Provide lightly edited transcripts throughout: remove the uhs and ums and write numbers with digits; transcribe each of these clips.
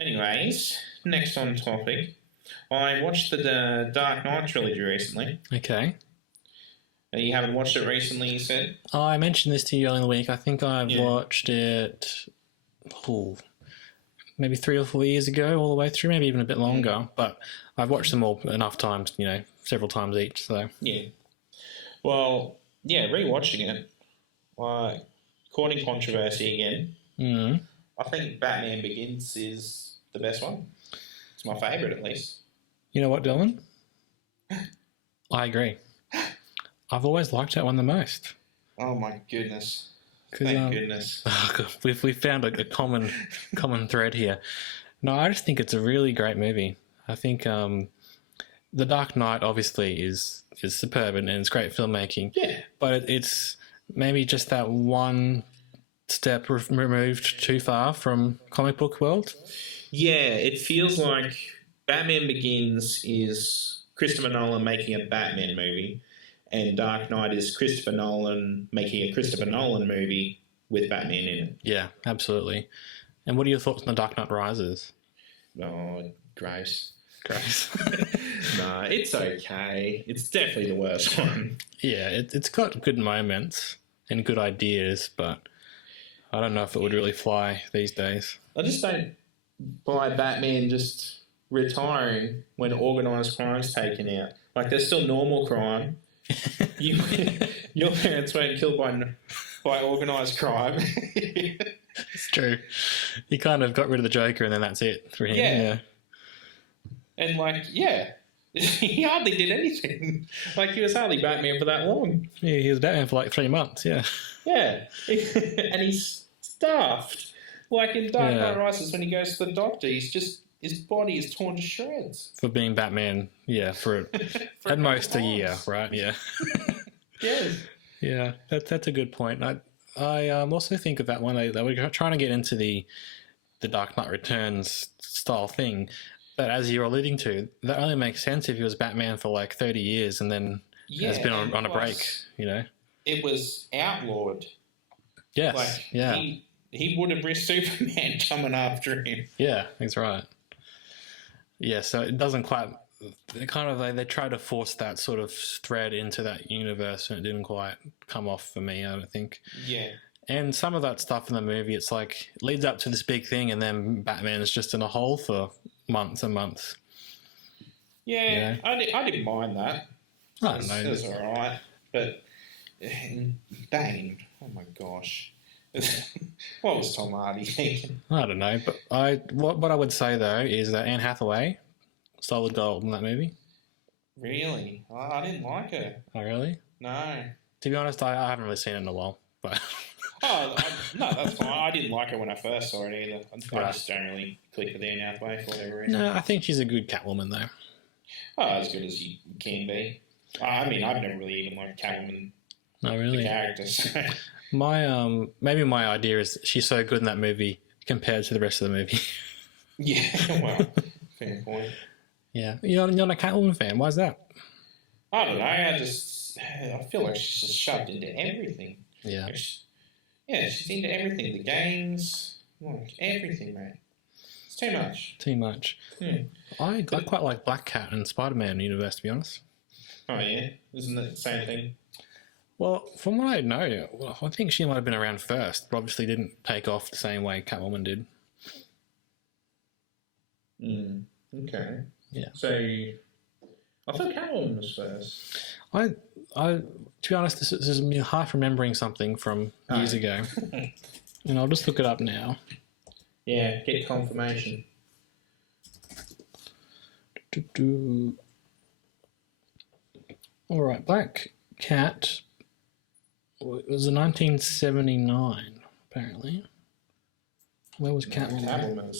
Anyways, next on topic. I watched the Dark Knight trilogy recently. Okay. You haven't watched it recently, you said? I mentioned this to you earlier in the week. I think I watched it maybe 3 or 4 years ago, all the way through, maybe even a bit longer. But I've watched them all enough times, several times each. So yeah. Well, rewatching it. Courting controversy again. Mm. I think Batman Begins is the best one. It's my favourite, at least. You know what, Dylan? I agree. I've always liked that one the most. Oh my goodness! Thank goodness. We found a common thread here. No, I just think it's a really great movie. I think The Dark Knight obviously is superb and it's great filmmaking. Yeah, but it's maybe just that one step removed too far from comic book world. Yeah, it feels like Batman Begins is Christopher Nolan making a Batman movie, and Dark Knight is Christopher Nolan making a Christopher Nolan movie with Batman in it. Yeah, absolutely. And what are your thoughts on The Dark Knight Rises? Oh, gross. No, it's okay. It's definitely the worst one. Yeah, it's got good moments and good ideas, but I don't know if it would really fly these days. I just don't buy Batman just retiring when organised crime's taken out. Like, there's still normal crime. Your parents weren't killed by organised crime. It's true. He kind of got rid of the Joker and then that's it for him. Yeah. And, he hardly did anything. Like, he was hardly Batman for that long. Yeah, he was Batman for like 3 months, yeah. Yeah. And he's stuffed. Like in Dark Knight Rises, when he goes to the doctor, his body is torn to shreds. For being Batman, for at most a year, right? Yeah. Yes. Yeah, that's a good point. I also think of that one, they were trying to get into the Dark Knight Returns style thing, but as you're alluding to, that only makes sense if he was Batman for like 30 years and then has been on a break, It was outlawed. Yes, He would have risked Superman coming after him. Yeah, that's right. Yeah, so it doesn't quite... They try to force that sort of thread into that universe and it didn't quite come off for me, I don't think. Yeah. And some of that stuff in the movie, it's like, it leads up to this big thing and then Batman is just in a hole for months and months. Yeah, I didn't mind that. I don't know. It was alright. But, Bane, oh my gosh. What was Tom Hardy thinking? I don't know, but what I would say though is that Anne Hathaway, solid gold in that movie. Really? I didn't like her. Oh, really? No. To be honest, I haven't really seen it in a while, but... No, that's fine. I didn't like her when I first saw it either. I just don't really click with Anne Hathaway for whatever reason. No, I think she's a good Catwoman though. Oh, as good as you can be. I mean, I've never really even liked Catwoman. Oh, really? The character, so... Maybe my idea is she's so good in that movie compared to the rest of the movie. Yeah, well, fair point. Yeah. You're not a Catwoman fan. Why is that? I don't know. I feel like she's just shoved into everything. Yeah. She's into everything. The games, like everything, mate. It's too much. Too much. Yeah. I quite like Black Cat and Spider-Man universe, to be honest. Oh, yeah? Isn't it the same thing? Well, from what I know, I think she might have been around first, but obviously didn't take off the same way Catwoman did. Okay. Yeah. So, I thought Catwoman was first. To be honest, this is me half remembering something from years ago. And I'll just look it up now. Yeah, get confirmation. All right, Black Cat... It was in 1979, apparently. Where was Catwoman?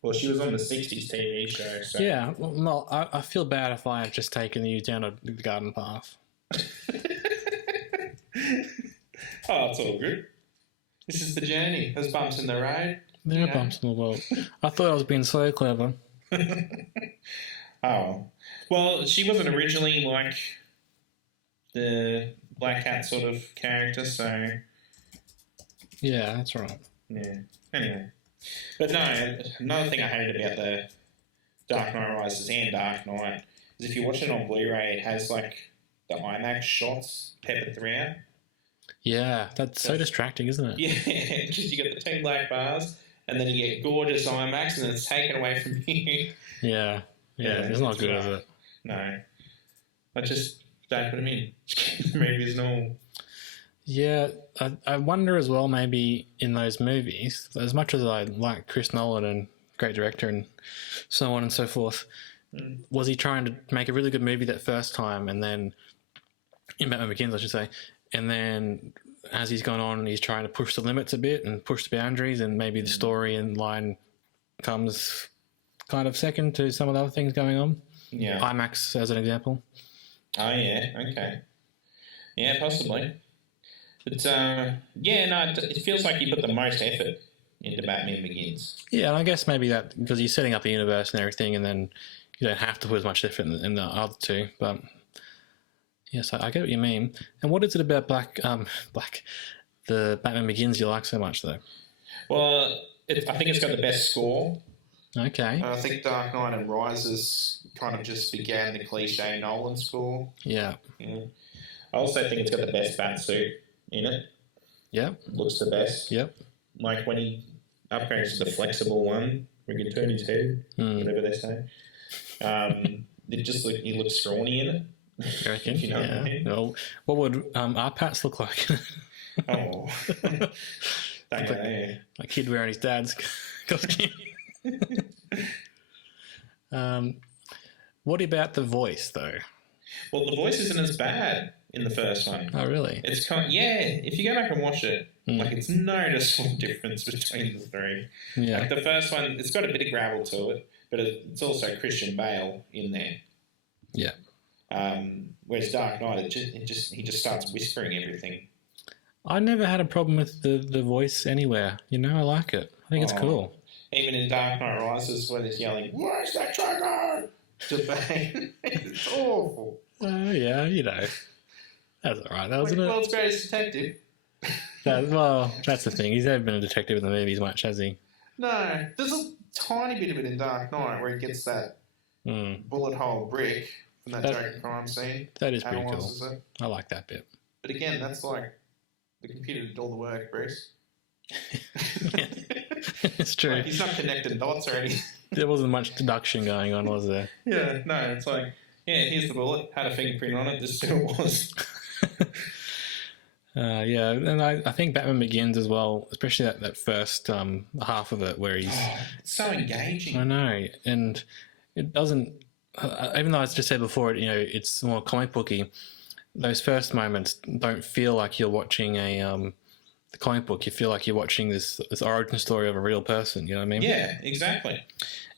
Well, she was on the 60s TV show. So. Yeah, well, no, I feel bad if I have just taken you down the garden path. Oh, it's all good. This is the journey. There's bumps in the road. There are bumps in the road. I thought I was being so clever. Oh. Well, she wasn't originally like the Black Cat sort of character, so... Yeah, that's right. Yeah. Anyway, But no, another thing I hated about the Dark Knight Rises and Dark Knight is if you watch it on Blu-ray, it has like the IMAX shots peppered throughout. Yeah, that's so distracting, isn't it? Yeah, because you got the two black bars, and then you get gorgeous IMAX, and then it's taken away from you. Yeah, it's not good, is it? No, I just don't put them in. Just keep the movies normal. Yeah, I wonder as well, maybe in those movies, as much as I like Chris Nolan and great director and so on and so forth, was he trying to make a really good movie that first time, and then in Batman Begins, I should say, and then as he's gone on, he's trying to push the limits a bit and push the boundaries, and maybe the story and line comes kind of second to some of the other things going on. Yeah. IMAX as an example. Oh, yeah, okay. Yeah, possibly. But, it feels like you put the most effort into Batman Begins. Yeah, and I guess maybe that, because you're setting up the universe and everything, and then you don't have to put as much effort in the other two, but... Yes, I get what you mean. And what is it about the Batman Begins you like so much, though? Well, I think it's got the best score. Okay. I think Dark Knight and Rises kind of just began the cliche Nolan score. Yeah. I also think it's got the best Batsuit in it. Yep. Looks the best. Yep. Like when he upgrades to the flexible one, we can turn his head, whatever they say. He looks scrawny in it. You reckon? You know what I mean? Well, what would our Pats look like? Oh. Like kid wearing his dad's costume. What about the voice, though? Well, the voice isn't as bad in the first one. Oh, really? It's if you go back and watch it, it's noticeable difference between the three. Yeah. Like the first one, it's got a bit of gravel to it, but it's also Christian Bale in there. Yeah. Whereas Dark Knight, he just starts whispering everything. I never had a problem with the voice anywhere. I like it. I think it's cool. Even in Dark Knight Rises, when it's yelling, "Where's that trigger?" to Bane, it's awful. Yeah, that's all right. That wasn't it. World's greatest detective. That's the thing. He's never been a detective in the movies much, has he? No, there's a tiny bit of it in Dark Knight where he gets that bullet hole brick from that Joker crime scene. That is pretty cool. It. I like that bit. But again, that's like the computer did all the work, Bruce. It's true. Like, he's not connecting dots or anything. There wasn't much deduction going on, was there? Yeah, no, it's like, here's the bullet, had a fingerprint on it, this is who it was. Yeah, and I think Batman Begins as well, especially that first half of it where he's... it's so engaging. I know, and it doesn't... even though I just said before, it's more comic booky, those first moments don't feel like you're watching the comic book. You feel like you're watching this origin story of a real person. You know what I mean? Yeah, exactly.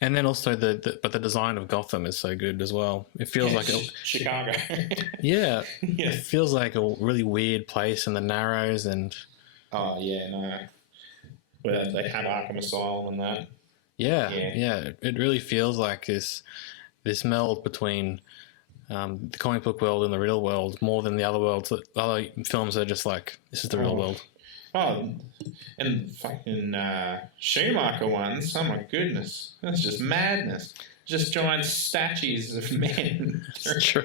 And then also the design of Gotham is so good as well. It feels like Chicago. Yeah, it feels like a really weird place in the Narrows and. Oh yeah, no. Where they have Arkham Asylum and that. Yeah. It really feels like this meld between the comic book world and the real world more than the other worlds. Other films are just like, this is the real world. Oh, and fucking Schumacher ones, oh my goodness. That's just madness. Just giant statues of men. It's true.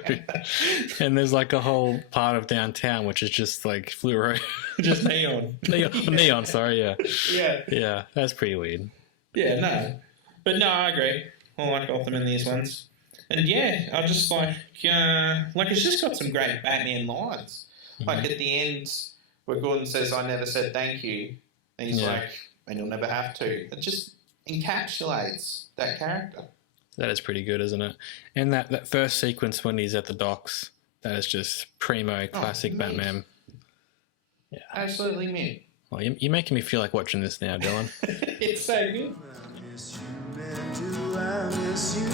And there's like a whole part of downtown which is just like fluoro. Just neon. Neon, sorry, yeah. Yeah. Yeah, that's pretty weird. Yeah, no. But no, I agree. I like Gotham in these ones. And yeah, I just like it's just got some great Batman lines. Like at the end, where Gordon says, "I never said thank you," and he's like, "And you'll never have to." It just encapsulates that character. That is pretty good, isn't it? And that first sequence when he's at the docks, that is just primo classic Batman. Yeah, absolutely mint. Well, you're making me feel like watching this now, Dylan. It's so good. I miss you, man, do I miss you?